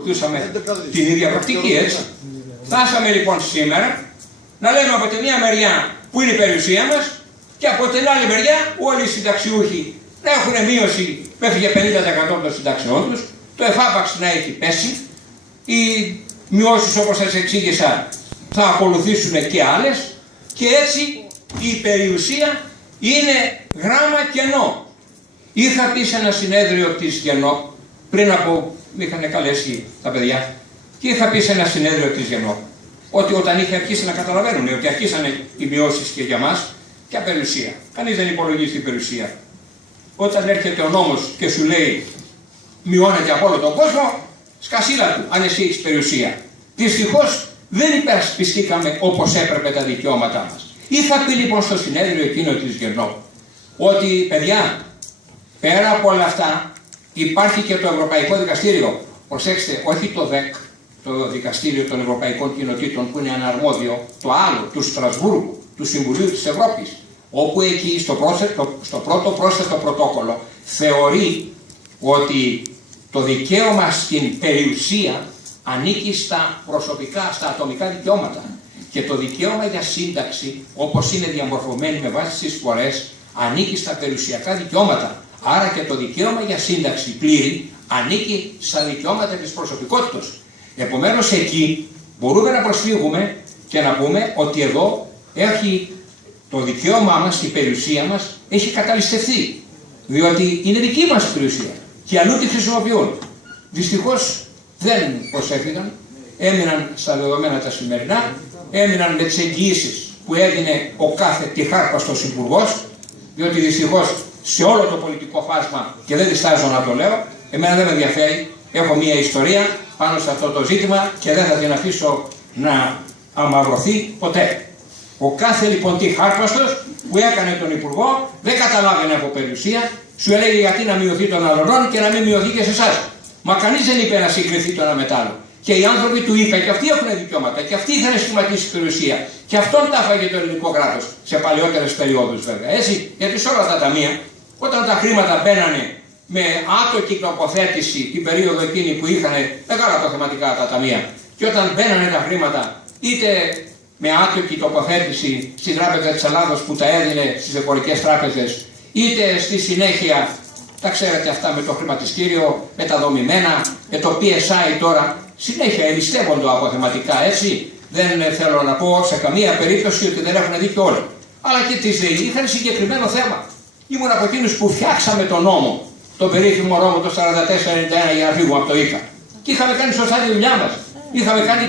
Ακολουθούσαμε την ίδια πρακτική, έτσι. Φτάσαμε λοιπόν σήμερα να λέμε από τη μία μεριά που είναι η περιουσία μας και από την άλλη μεριά όλοι οι συνταξιούχοι να έχουν μείωση μέχρι για 50% των συνταξιών τους, το εφάπαξ να έχει πέσει, οι μειώσεις όπως σας εξήγησα θα ακολουθήσουν και άλλες και έτσι η περιουσία είναι γράμμα κενό. Είχα πει σε ένα συνέδριο της ΓΕΝΟΠ πριν από, με είχαν καλέσει τα παιδιά και είχα πει σε ένα συνέδριο της ΓΕΝΟΠ ότι όταν είχε αρχίσει να καταλαβαίνουν ότι αρχίσανε οι μειώσεις και για μας, ποια περιουσία. Κανείς δεν υπολογίζει την περιουσία. Όταν έρχεται ο νόμος και σου λέει μειώνεται από όλο τον κόσμο, σκασίλα του, αν εσύ έχεις περιουσία. Δυστυχώς δεν υπερασπιστήκαμε όπως έπρεπε τα δικαιώματά μας. Είχα πει λοιπόν στο συνέδριο εκείνο της ΓΕΝΟΠ ότι παιδιά, πέρα από όλα αυτά υπάρχει και το Ευρωπαϊκό Δικαστήριο. Προσέξτε, όχι το ΔΕΚ, το Δικαστήριο των Ευρωπαϊκών Κοινοτήτων που είναι αναρμόδιο, το άλλο, του Στρασβούργου, του Συμβουλίου της Ευρώπης, όπου εκεί στο πρώτο πρόσθετο πρωτόκολλο θεωρεί ότι το δικαίωμα στην περιουσία ανήκει στα προσωπικά, στα ατομικά δικαιώματα και το δικαίωμα για σύνταξη, όπως είναι διαμορφωμένη με βάση τις εισφορές, ανήκει στα περιουσιακά δικαιώματα. Άρα και το δικαίωμα για σύνταξη πλήρη ανήκει στα δικαιώματα της προσωπικότητας. Επομένως εκεί μπορούμε να προσφύγουμε και να πούμε ότι εδώ έχει το δικαίωμά μας, η περιουσία μας έχει καταλυστευτεί. Διότι είναι δική μας περιουσία και αλλού τη χρησιμοποιούν. Δυστυχώς δεν προσέφηκαν, έμειναν στα δεδομένα τα σημερινά, έμειναν με τις εγγυήσεις που έδινε ο κάθε τυχάρπαστος υπουργός, διότι δυστυχώς σε όλο το πολιτικό φάσμα, και δεν διστάζω να το λέω, εμένα δεν με ενδιαφέρει, έχω μία ιστορία πάνω σε αυτό το ζήτημα και δεν θα την αφήσω να αμαυρωθεί ποτέ. Ο κάθε λοιπόν τυχάρπαστος που έκανε τον υπουργό δεν καταλάβαινε από περιουσία, σου έλεγε γιατί να μειωθεί των άλλων και να μην μειωθεί και σε εσάς. Μα κανείς δεν είπε να συγκριθεί το ένα με το άλλο. Και οι άνθρωποι του ΙΚΑ και αυτοί έχουν δικαιώματα και αυτοί είχαν σχηματίσει περιουσία. Και αυτόν τα έφαγε το ελληνικό κράτος σε παλαιότερες περιόδους βέβαια. Έτσι, γιατί σε όλα τα ταμεία, όταν τα χρήματα μπαίνανε με άτοκη τοποθέτηση την περίοδο εκείνη που είχαν μεγάλα τα θεματικά τα ταμεία, και όταν μπαίνανε τα χρήματα είτε με άτοκη τοποθέτηση στην Τράπεζα της Ελλάδος που τα έδινε στις εμπορικές τράπεζες, είτε στη συνέχεια, τα ξέρετε αυτά με το χρηματιστήριο, με τα δομημένα, με το PSI τώρα, συνέχεια εμπιστεύονται αποθεματικά, έτσι. Δεν θέλω να πω σε καμία περίπτωση ότι δεν έχουν δίκιο όλοι. Αλλά και τις ΔΕΗ είχαν συγκεκριμένο θέμα. Ήμουν από εκείνους που φτιάξαμε τον νόμο, τον περίφημο νόμο το 4491 για να φύγουμε από το ΙΚΑ. Και είχαμε κάνει σωστά τη δουλειά μας. Είχαμε κάνει